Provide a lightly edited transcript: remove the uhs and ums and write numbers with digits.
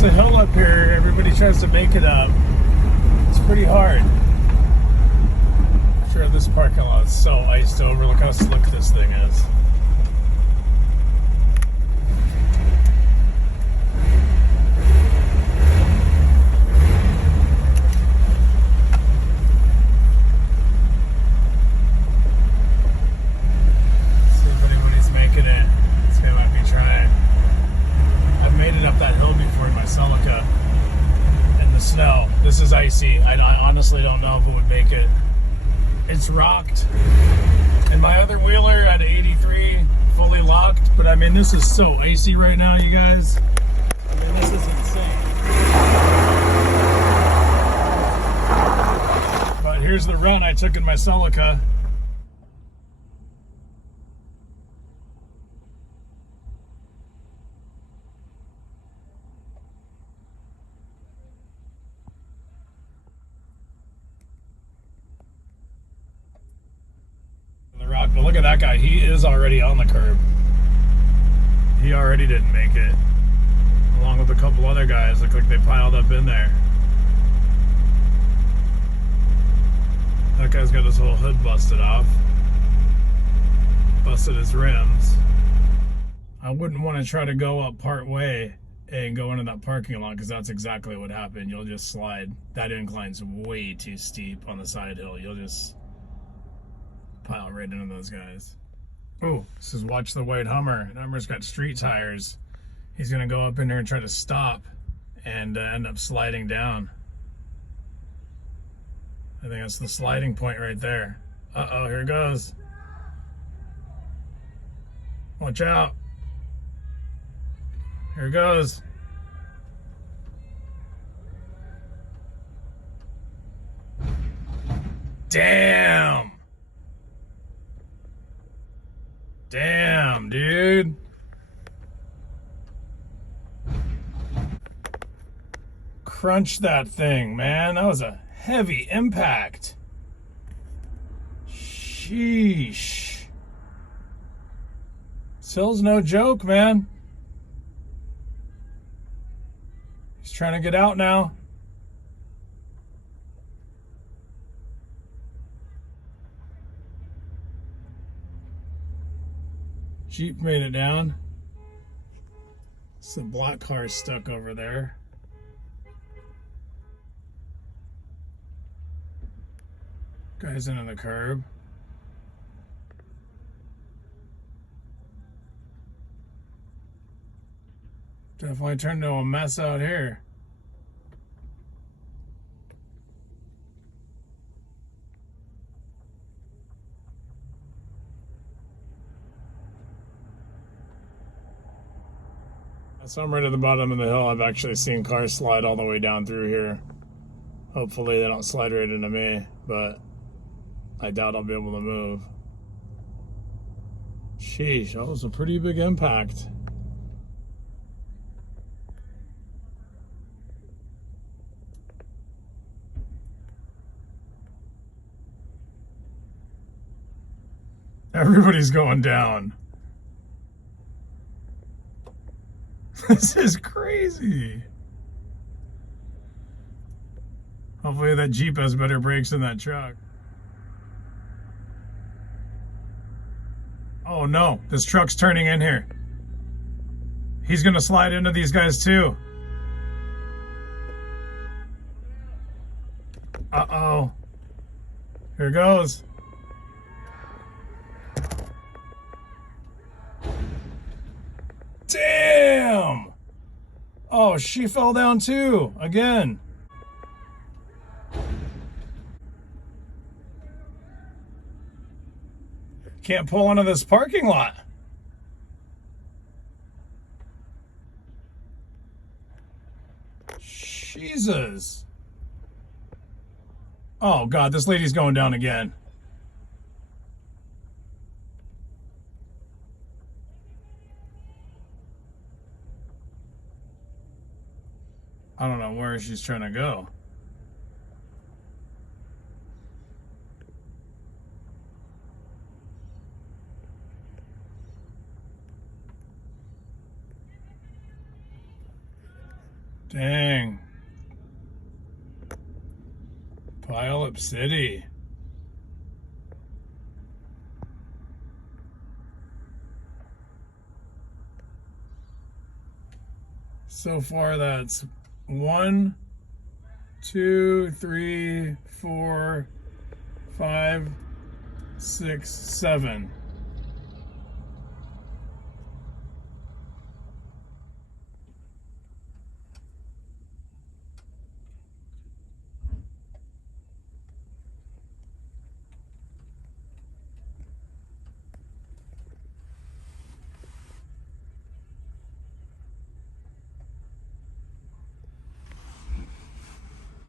There's a hill up here. Everybody tries to make it up. It's pretty hard. Sure, this parking lot is so iced over. Look how slick this thing is. See if anybody's making it. See if I might be trying. I've made it up that hill before in my Celica in the snow. This is icy. I honestly don't know if it would make it. It's rocked. And my other wheeler at 83, fully locked. But I mean, this is so icy right now, you guys. I mean, this is insane. But here's the run I took in my Celica. But look at that guy. He is already on the curb. He already didn't make it. Along with a couple other guys. Look like they piled up in there. That guy's got his whole hood busted off. Busted his rims. I wouldn't want to try to go up part way and go into that parking lot because that's exactly what happened. You'll just slide. That incline's way too steep on the side hill. You'll just pile right into those guys. Oh, this is watch the white Hummer. The Hummer's got street tires. He's gonna go up in there and try to stop and end up sliding down. I think that's the sliding point right there. Uh-oh, here it goes. Watch out. Here it goes. Damn. Damn, dude. Crunch that thing, man. That was a heavy impact. Sheesh. This hill's no joke, man. He's trying to get out now. Jeep made it down. Some black car stuck over there. Guy's into the curb. Definitely turned into a mess out here. So I'm right at the bottom of the hill. I've actually seen cars slide all the way down through here. Hopefully they don't slide right into me, but I doubt I'll be able to move. Sheesh, that was a pretty big impact. Everybody's going down. This is crazy. Hopefully that Jeep has better brakes than that truck. Oh no, this truck's turning in here. He's gonna slide into these guys too. Uh-oh. Here goes. Damn! Oh, she fell down too, again. Can't pull into this parking lot. Jesus. Oh God, this lady's going down again. I don't know where she's trying to go. Dang. Pile Up City. So far, that's 1, 2, 3, 4, 5, 6, 7.